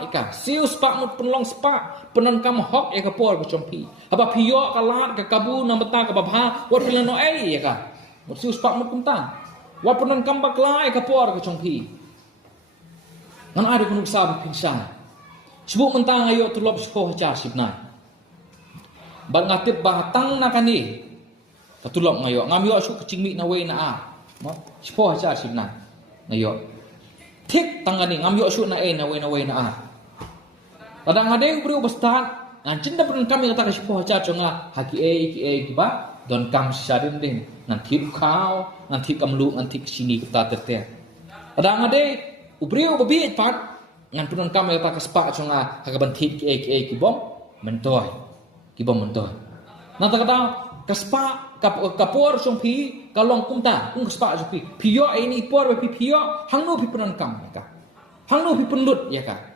Ika siu spak mut penlong spak penan kam hok eka por ko chompi apa pio kalat ka kabu na mata ka babha wat pilano ai eka mut siu spak mut kumta wat penan kam bakla eka por ko chompi ngan ada kunuk sa pingsan sebuk mentang ayo tulop sekoh cha sipnai bat ngatip batang nakani tatulop ngayo ngamyo su kecingmi na we na a mo sekoh cha sipnai ngayo tik tangani ngamyo su na e na we na a kadang ada yang beri ubastan, ngancin dah pernah kami kata kasih poh caca ngah haki kiba don kam sadin ding nanti kau nanti kamlu nanti sini kita terter. Kadang ada ubri ubabi pat ngan pernah kami kata kasih pak caca ngah haki bantit kibom kibom mentoy. Nanti kadang kaspa kapor sompi kalong kumta kung kaspa sompi pio ini por bepi pio hangno pi pernah kam hangno pi pendut ya ka.